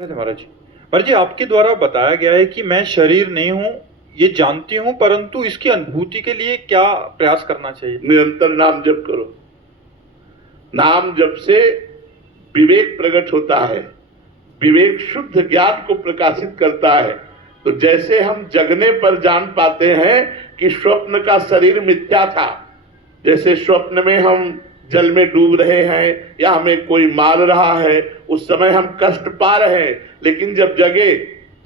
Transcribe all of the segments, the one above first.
महाराज जी। महाराज जी, आपके द्वारा बताया गया है कि मैं शरीर नहीं हूँ, ये जानती हूँ, परंतु इसकी अनुभूति के लिए क्या प्रयास करना चाहिए? निरंतर नाम जप करो। नाम जप से विवेक प्रकट होता है, विवेक शुद्ध ज्ञान को प्रकाशित करता है। तो जैसे हम जगने पर जान पाते हैं कि स्वप्न का शरीर मिथ्या था, जैसे स्वप्न में हम जल में डूब रहे हैं या हमें कोई मार रहा है, उस समय हम कष्ट पा रहे हैं, लेकिन जब जगे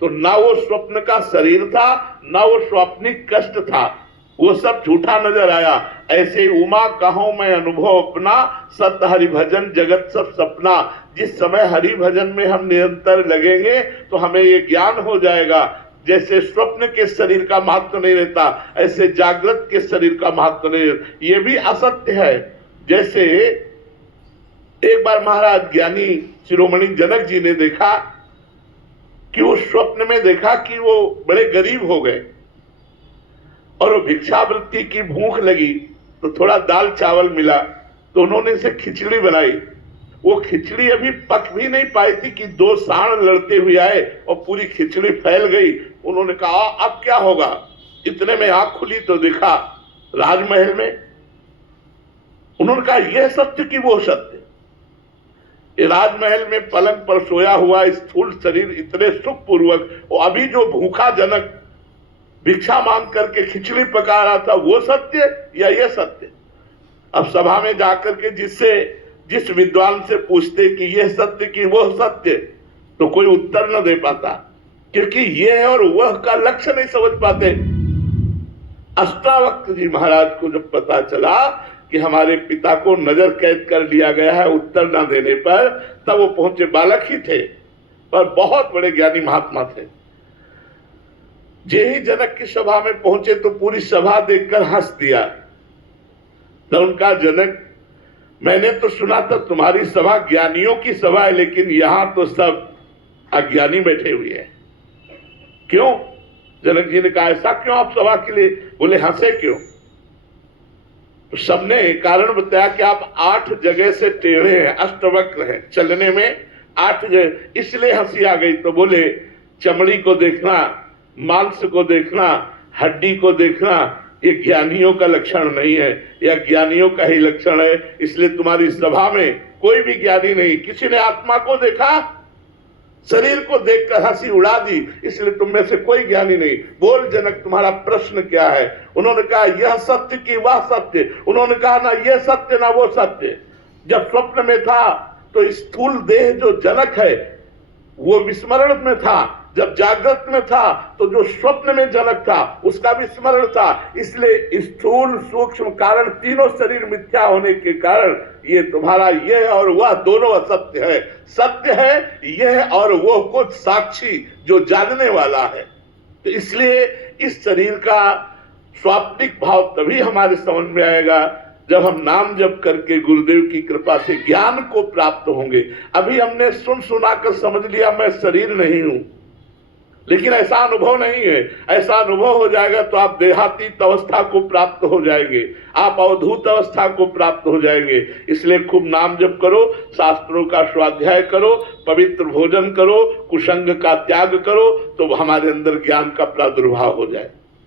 तो ना वो स्वप्न का शरीर था ना वो स्वप्निक कष्ट था, वो सब झूठा नजर आया। ऐसे उमा कहो मैं अनुभव अपना, सत हरि भजन जगत सब सपना। जिस समय हरि भजन में हम निरंतर लगेंगे तो हमें ये ज्ञान हो जाएगा, जैसे स्वप्न के शरीर का महत्व नहीं रहता ऐसे जागृत के शरीर का महत्व नहीं रहता। ये भी असत्य है। जैसे एक बार महाराज ज्ञानी शिरोमणि जनक जी ने देखा कि वो स्वप्न में देखा कि वो बड़े गरीब हो गए और वो भिक्षावृत्ति की भूख लगी, तो थोड़ा दाल चावल मिला तो उन्होंने से खिचड़ी बनाई। वो खिचड़ी अभी पक भी नहीं पाई थी कि दो सांड लड़ते हुए आए और पूरी खिचड़ी फैल गई। उन्होंने कहा अब क्या होगा? इतने में आंख खुली तो देखा राजमहल में। उन्होंने कहा यह सत्य कि वो सत्य। राजमहल में पलंग पर सोया हुआ स्थूल शरीर इतने सुख पूर्वक, और अभी जो भूखा जनक भिक्षा मांग करके खिचड़ी पका रहा था, वो सत्य या ये सत्य? अब सभा में जाकर के जिस विद्वान से पूछते कि यह सत्य कि वो सत्य, तो कोई उत्तर न दे पाता, क्योंकि यह और वह का लक्ष्य नहीं समझ पाते। अष्टावक्र जी महाराज को जब पता चला कि हमारे पिता को नजर कैद कर लिया गया है उत्तर न देने पर, तब वो पहुंचे। बालक ही थे पर बहुत बड़े ज्ञानी महात्मा थे। जे ही जनक की सभा में पहुंचे तो पूरी सभा देखकर हंस दिया। तो उनका जनक, मैंने तो सुना था तुम्हारी सभा ज्ञानियों की सभा है, लेकिन यहां तो सब अज्ञानी बैठे हुए हैं, क्यों? जनक जी ने कहा ऐसा क्यों आप सभा के लिए? बोले हंसे क्यों? तो सबने कारण बताया कि आप 8 जगह से टेढ़े हैं, अष्टवक्र हैं, चलने में 8 जगह, इसलिए हंसी आ गई। तो बोले चमड़ी को देखना, मांस को देखना, हड्डी को देखना, ये ज्ञानियों का लक्षण नहीं है, यह ज्ञानियों का ही लक्षण है। इसलिए तुम्हारी सभा में कोई भी ज्ञानी नहीं। किसी ने आत्मा को देखा, शरीर को देखकर हंसी उड़ा दी, इसलिए तुम में से कोई ज्ञानी नहीं। बोल जनक तुम्हारा प्रश्न क्या है? उन्होंने कहा यह सत्य कि वह सत्य। उन्होंने कहा ना यह सत्य ना वो सत्य। जब स्वप्न में था तो स्थूल देह जो जनक है वो विस्मरण में था, जब जागृत में था तो जो स्वप्न में जनक था उसका विस्मरण था। इसलिए स्थूल सूक्ष्म कारण तीनों शरीर मिथ्या होने के कारण ये तुम्हारा यह और वह दोनों असत्य है। सत्य है यह और वो कुछ साक्षी जो जानने वाला है। तो इसलिए इस शरीर का स्वाप्निक भाव तभी हमारे समझ में आएगा जब हम नाम जप करके गुरुदेव की कृपा से ज्ञान को प्राप्त होंगे। अभी हमने सुनाकर समझ लिया मैं शरीर नहीं हूं, लेकिन ऐसा अनुभव नहीं है। ऐसा अनुभव हो जाएगा तो आप देहातीत अवस्था को प्राप्त हो जाएंगे, आप अवधूत अवस्था को प्राप्त हो जाएंगे। इसलिए खूब नाम जप करो, शास्त्रों का स्वाध्याय करो, पवित्र भोजन करो, कुसंग का त्याग करो, तो हमारे अंदर ज्ञान का प्रादुर्भाव हो जाए।